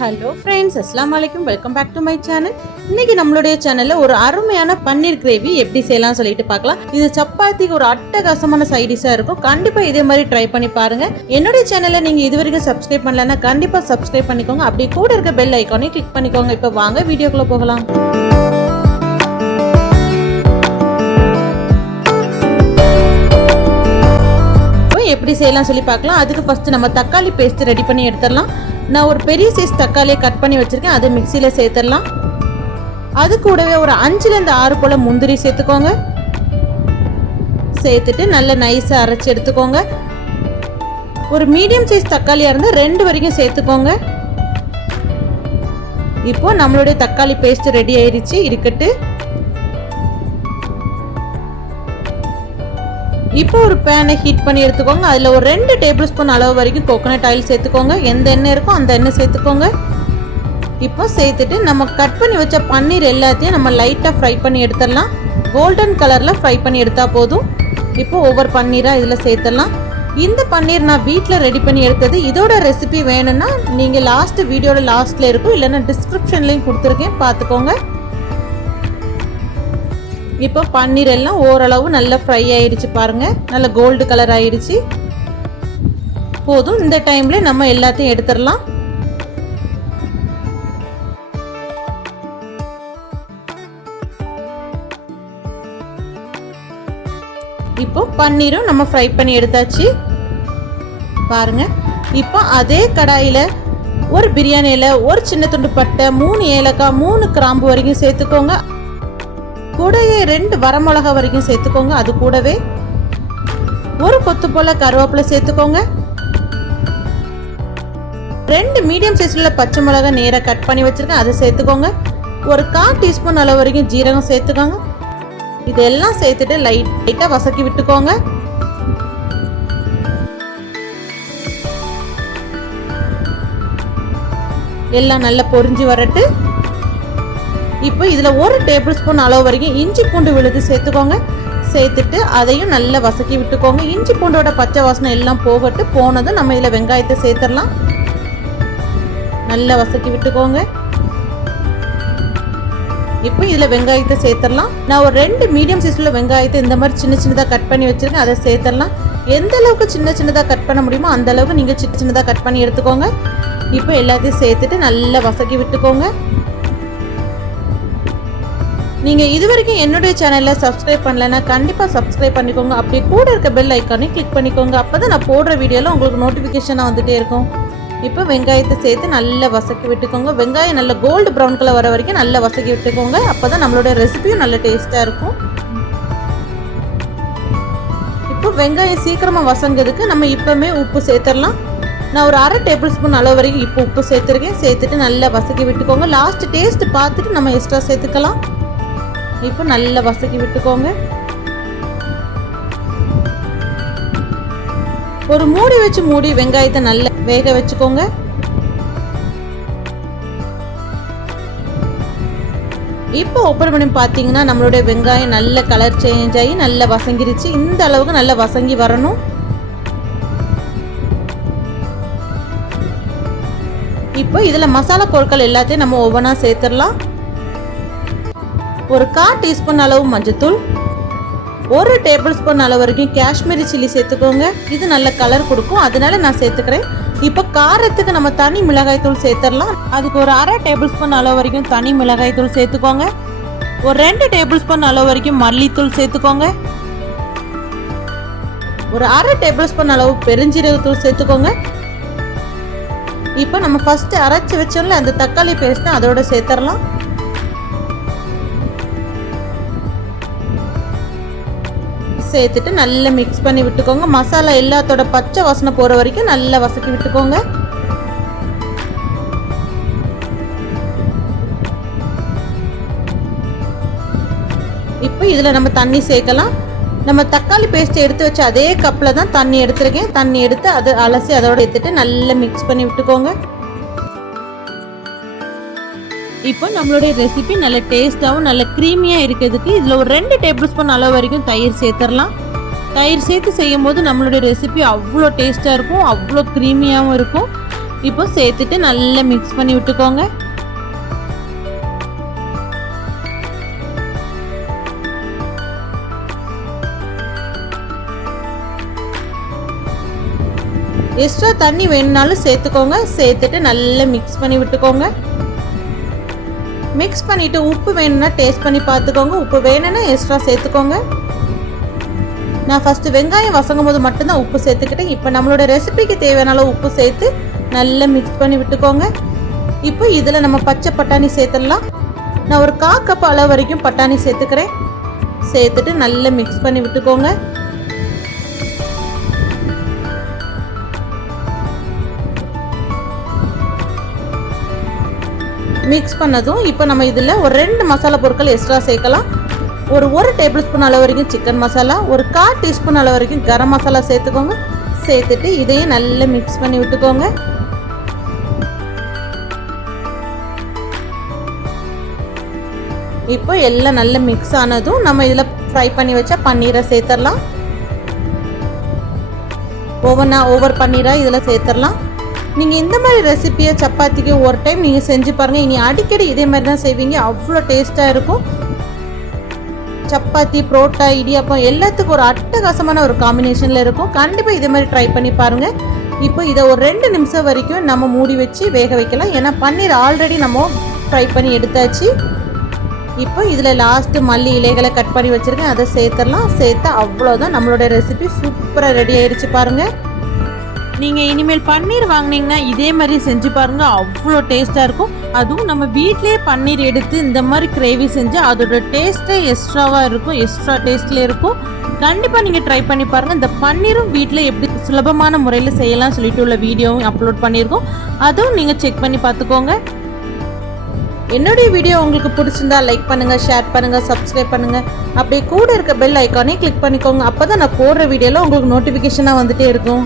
Hello friends அஸ்லாம் வலைக்கும் welcome back to my channel இன்னைக்கு நம்மளுடைய சேனல்ல ஒரு அருமையான பன்னீர் கிரேவி எப்படி செய்யலாம் சொல்லிட்டு பார்க்கலாம். இது சப்பாத்திக்கு ஒரு அட்டகாசமான சைடிஷா இருக்கும். கண்டிப்பா இதே மாதிரி ட்ரை பண்ணி பாருங்க. என்னுடைய சேனலை நீங்க இது வரைக்கும் சப்ஸ்கிரைப் பண்ணலன்னா கண்டிப்பா சப்ஸ்கிரைப் பண்ணிக்கோங்க. அப்படி கூட இருக்க பெல் ஐக்கானையும் கிளிக் பண்ணிக்கோங்க. இப்போ வாங்க வீடியோக்குள்ள போகலாம். எப்படி செய்யலாம் சொல்லி பார்க்கலாம். அதுக்கு ஃபர்ஸ்ட் நம்ம தக்காளி பேஸ்ட் ரெடி பண்ணி எடுத்துடலாம். நான் ஒரு பெரிய சைஸ் தக்காளியை கட் பண்ணி வச்சுருக்கேன். அதை மிக்சியில் சேர்த்துடலாம். அது கூடவே ஒரு அஞ்சுலேருந்து ஆறு போல் முந்திரி சேர்த்துக்கோங்க. சேர்த்துட்டு நல்ல நைஸாக அரைச்சி எடுத்துக்கோங்க. ஒரு மீடியம் சைஸ் தக்காளியாக இருந்தால் ரெண்டு வரைக்கும் சேர்த்துக்கோங்க. இப்போ நம்மளுடைய தக்காளி பேஸ்ட் ரெடி ஆயிடுச்சு இருக்கட்டு. இப்போ ஒரு பேனை ஹீட் பண்ணி எடுத்துக்கோங்க. அதில் ஒரு ரெண்டு டேபிள் ஸ்பூன் அளவு வரைக்கும் கோகோனட் ஆயில் சேர்த்துக்கோங்க. எந்த எண்ணெய் இருக்கோ அந்த எண்ணெய் சேர்த்துக்கோங்க. இப்போ சேர்த்துட்டு நம்ம கட் பண்ணி வச்ச பன்னீர் எல்லாத்தையும் நம்ம லைட்டாக ஃப்ரை பண்ணி எடுத்துடலாம். கோல்டன் கலரில் ஃப்ரை பண்ணி எடுத்தால் போதும். இப்போ ஒவ்வொரு பன்னீராக இதில் சேர்த்துடலாம். இந்த பன்னீர் நான் வீட்டில் ரெடி பண்ணி எடுத்தது. இதோட ரெசிபி வேணும்னா நீங்கள் லாஸ்ட் வீடியோட லாஸ்ட்டில் இருக்கும். இல்லைன்னா டிஸ்கிரிப்ஷன்லேயும் கொடுத்துருக்கேன். பார்த்துக்கோங்க. இப்போ பன்னீர் எல்லாம் ஓரளவு நல்லா ஃப்ரை ஆயிடுச்சு பாருங்க. நல்ல கோல்டு கலர் ஆயிடுச்சு. போதும் இந்த டைம்ல நம்ம எல்லாத்தையும் எடுத்துடலாம். இப்போ பன்னீரும் நம்ம ஃப்ரை பண்ணி எடுத்தாச்சு. பாருங்க இப்போ அதே கடாயில் ஒரு பிரியாணியில் ஒரு சின்ன துண்டு பட்டை மூணு ஏலக்காய் மூணு கிராம்பு வரைக்கும் சேர்த்துக்கோங்க. கூடவே ரெண்டு வரமிளகா வரைக்கும் சேர்த்துக்கோங்க. அது கூடவே ஒரு கொத்து போல கருவேப்பிலை சேர்த்துக்கோங்க. ரெண்டு மீடியம் சைஸ்ல பச்சை மிளகா நேராக கட் பண்ணி வச்சிருக்கேன். அதை சேர்த்துக்கோங்க. ஒரு கால் டீஸ்பூன் அளவு வரைக்கும் ஜீரகம் சேர்த்துக்கோங்க. இதெல்லாம் சேர்த்துட்டு லைட் லைட்டாக வசக்கி விட்டுக்கோங்க. எல்லாம் நல்லா பொரிஞ்சு வரட்டு. இப்போ இதில் ஒரு டேபிள் ஸ்பூன் அளவு வரைக்கும் இஞ்சி பூண்டு விழுது சேர்த்துக்கோங்க. சேர்த்துட்டு அதையும் நல்லா வசக்கி விட்டுக்கோங்க. இஞ்சி பூண்டோட பச்சை வாசனை எல்லாம் போகட்டு போனதும் நம்ம இதில் வெங்காயத்தை சேர்த்துடலாம். நல்லா வசக்கி விட்டுக்கோங்க. இப்போ இதில் வெங்காயத்தை சேர்த்துடலாம். நான் ஒரு ரெண்டு மீடியம் சைஸில் வெங்காயத்தை இந்த மாதிரி சின்ன சின்னதாக கட் பண்ணி வச்சுருக்கேன். அதை சேர்த்துடலாம். எந்த அளவுக்கு சின்ன சின்னதாக கட் பண்ண முடியுமோ அந்த அளவுக்கு நீங்கள் சின்ன சின்னதாக கட் பண்ணி எடுத்துக்கோங்க. இப்போ எல்லாத்தையும் சேர்த்துட்டு நல்லா வசக்கி விட்டுக்கோங்க. நீங்கள் இது வரைக்கும் என்னுடைய சேனலில் சப்ஸ்கிரைப் பண்ணலைன்னா கண்டிப்பாக சப்ஸ்கிரைப் பண்ணிக்கோங்க. அப்படியே கூட இருக்க பெல் ஐக்கானையும் கிளிக் பண்ணிக்கோங்க. அப்போ தான் நான் போடுற வீடியோவில் உங்களுக்கு நோட்டிஃபிகேஷனாக வந்துட்டே இருக்கும். இப்போ வெங்காயத்தை சேர்த்து நல்லா வசக்கி விட்டுக்கோங்க. வெங்காயம் நல்ல கோல்டு ப்ரௌன் கலர் வர வரைக்கும் நல்லா வசக்கி விட்டுக்கோங்க. அப்போ தான் நம்மளோட ரெசிபியும் நல்ல டேஸ்ட்டாக இருக்கும். இப்போ வெங்காயம் சீக்கிரமாக வசங்கிறதுக்கு நம்ம இப்போமே உப்பு சேர்த்துடலாம். நான் ஒரு அரை டேபிள் ஸ்பூன் அளவு வரைக்கும் இப்போ உப்பு சேர்த்துருக்கேன். சேர்த்துட்டு நல்லா வசக்கி விட்டுக்கோங்க. லாஸ்ட் டேஸ்ட் பார்த்துட்டு நம்ம எக்ஸ்ட்ரா சேர்த்துக்கலாம். இப்போ நல்லா வசக்கி விட்டுக்கோங்க. ஒரு மூடி வச்சு மூடி வெங்காயத்தை நல்லா வேக வச்சுக்கோங்க. இப்போ ஓப்பன் பண்ணி பார்த்தீங்கன்னா நம்மளுடைய வெங்காயம் நல்ல கலர் சேஞ்ச் ஆகி நல்லா வசங்கிருச்சு. இந்த அளவுக்கு நல்லா வசங்கி வரணும். இப்போ இதில் மசாலா பொருட்கள் எல்லாத்தையும் நம்ம ஒவ்வொன்றா சேர்த்துடலாம். ஒரு கால் டீஸ்பூன் அளவு மஞ்சத்தூள் ஒரு டேபிள் ஸ்பூன் அளவு வரைக்கும் காஷ்மீரி சில்லி சேர்த்துக்கோங்க. இது நல்ல கலர் கொடுக்கும். அதனால நான் சேர்த்துக்கிறேன். இப்போ காரத்துக்கு நம்ம தனி மிளகாய் தூள் சேர்த்துடலாம். அதுக்கு ஒரு அரை டேபிள் ஸ்பூன் அளவு வரைக்கும் தனி மிளகாய் தூள் சேர்த்துக்கோங்க. ஒரு ரெண்டு டேபிள் ஸ்பூன் அளவு வரைக்கும் மல்லித்தூள் சேர்த்துக்கோங்க. ஒரு அரை டேபிள் ஸ்பூன் அளவு பெருஞ்சீரகத்தூள் சேர்த்துக்கோங்க. இப்போ நம்ம ஃபஸ்ட்டு அரைச்சி வச்சோம்ல அந்த தக்காளி பேஸ்ட்டு அதோட சேர்த்துடலாம். சேர்த்துட்டு நல்லா மிக்ஸ் பண்ணி விட்டுக்கோங்க. மசாலா எல்லாத்தோட பச்சை வாசனை போகிற வரைக்கும் நல்லா வசக்கி விட்டுக்கோங்க. இப்போ இதில் நம்ம தண்ணி சேர்க்கலாம். நம்ம தக்காளி பேஸ்ட் எடுத்து வச்சு அதே கப்பில் தான் தண்ணி எடுத்துருக்கேன். தண்ணி எடுத்து அதை அலசி அதோட எடுத்துட்டு நல்லா மிக்ஸ் பண்ணி விட்டுக்கோங்க. இப்போ நம்மளுடைய ரெசிபி நல்ல டேஸ்ட்டாகவும் நல்ல க்ரீமியாக இருக்கிறதுக்கு இதில் ஒரு ரெண்டு டேபிள் ஸ்பூன் அளவு வரைக்கும் தயிர் சேர்த்துடலாம். தயிர் சேர்த்து செய்யும் போது நம்மளுடைய ரெசிபி அவ்வளோ டேஸ்ட்டாக இருக்கும் அவ்வளோ க்ரீமியாகவும் இருக்கும். இப்போ சேர்த்துட்டு நல்லா மிக்ஸ் பண்ணி விட்டுக்கோங்க. எக்ஸ்ட்ரா தண்ணி வேணும்னாலும் சேர்த்துக்கோங்க. சேர்த்துட்டு நல்லா மிக்ஸ் பண்ணி விட்டுக்கோங்க. மிக்ஸ் பண்ணிவிட்டு உப்பு வேணும்னா டேஸ்ட் பண்ணி பார்த்துக்கோங்க. உப்பு வேணும்னா எக்ஸ்ட்ரா சேர்த்துக்கோங்க. நான் ஃபஸ்ட்டு வெங்காயம் வசங்கும் போது மட்டும்தான் உப்பு சேர்த்துக்கிட்டேன். இப்போ நம்மளோட ரெசிபிக்கு தேவையான அளவு உப்பு சேர்த்து நல்லா மிக்ஸ் பண்ணி விட்டுக்கோங்க. இப்போ இதில் நம்ம பச்சை பட்டாணி சேர்த்துடலாம். நான் ஒரு கா கப் அளவு வரைக்கும் பட்டாணி சேர்த்துக்கிறேன். சேர்த்துட்டு நல்லா மிக்ஸ் பண்ணி விட்டுக்கோங்க. மிக்ஸ் பண்ணதும் இப்போ நம்ம இதில் ஒரு ரெண்டு மசாலா பொருட்கள் எக்ஸ்ட்ரா சேர்க்கலாம். ஒரு ஒரு டேபிள் ஸ்பூன் அளவு வரைக்கும் சிக்கன் மசாலா ஒரு கால் டீஸ்பூன் அளவு வரைக்கும் கரம் மசாலா சேர்த்துக்கோங்க. சேர்த்துட்டு இதையும் நல்லா மிக்ஸ் பண்ணி விட்டுக்கோங்க. இப்போ எல்லாம் நல்லா மிக்ஸ் ஆனதும் நம்ம இதில் ஃப்ரை பண்ணி வச்சா பன்னீரை சேர்த்துடலாம் ஒவ்வொன்றா ஒவ்வொரு பன்னீராக இதில் சேர்த்துடலாம் நீங்கள் இந்த மாதிரி ரெசிப்பியை சப்பாத்திக்கு ஒரு டைம் நீங்கள் செஞ்சு பாருங்கள் இனி அடிக்கடி இதே மாதிரி தான் செய்வீங்க. அவ்வளோ டேஸ்ட்டாக இருக்கும். சப்பாத்தி புரோட்டா இடியாப்பம் எல்லாத்துக்கும் ஒரு அட்டகாசமான ஒரு காம்பினேஷனில் இருக்கும். கண்டிப்பாக இதே மாதிரி ட்ரை பண்ணி பாருங்கள் இப்போ இதை ஒரு ரெண்டு நிமிஷம் வரைக்கும் நம்ம மூடி வச்சு வேக வைக்கலாம். ஏன்னா பன்னீர் ஆல்ரெடி நம்ம ஃப்ரை பண்ணி எடுத்தாச்சு. இப்போ இதில் லாஸ்ட்டு மல்லி இலைகளை கட் பண்ணி வச்சுருக்கேன். அதை சேர்த்துடலாம். சேர்த்து அவ்வளோதான் நம்மளோட ரெசிபி சூப்பராக ரெடி ஆயிடுச்சு பாருங்கள் நீங்கள் இனிமேல் பன்னீர் வாங்கினீங்கன்னா இதே மாதிரி செஞ்சு பாருங்கள் அவ்வளோ டேஸ்ட்டாக இருக்கும். அதுவும் நம்ம வீட்லேயே பன்னீர் எடுத்து இந்த மாதிரி கிரேவி செஞ்சு அதோட டேஸ்ட்டே எக்ஸ்ட்ராவாக இருக்கும் எக்ஸ்ட்ரா டேஸ்ட்டில் இருக்கும். கண்டிப்பாக நீங்கள் ட்ரை பண்ணி பாருங்கள் இந்த பன்னீரும் வீட்டில் எப்படி சுலபமான முறையில் செய்யலாம் சொல்லிட்டு உள்ள வீடியோவும் அப்லோட் பண்ணியிருக்கோம். அதுவும் நீங்கள் செக் பண்ணி பார்த்துக்கோங்க. என்னுடைய வீடியோ உங்களுக்கு பிடிச்சிருந்தா லைக் பண்ணுங்கள் ஷேர் பண்ணுங்கள் சப்ஸ்கிரைப் பண்ணுங்கள் அப்படியே கூட இருக்க பெல் ஐக்கானே கிளிக் பண்ணிக்கோங்க. அப்போ தான் நான் போடுற வீடியோவில் உங்களுக்கு நோட்டிஃபிகேஷனாக வந்துட்டே இருக்கும்.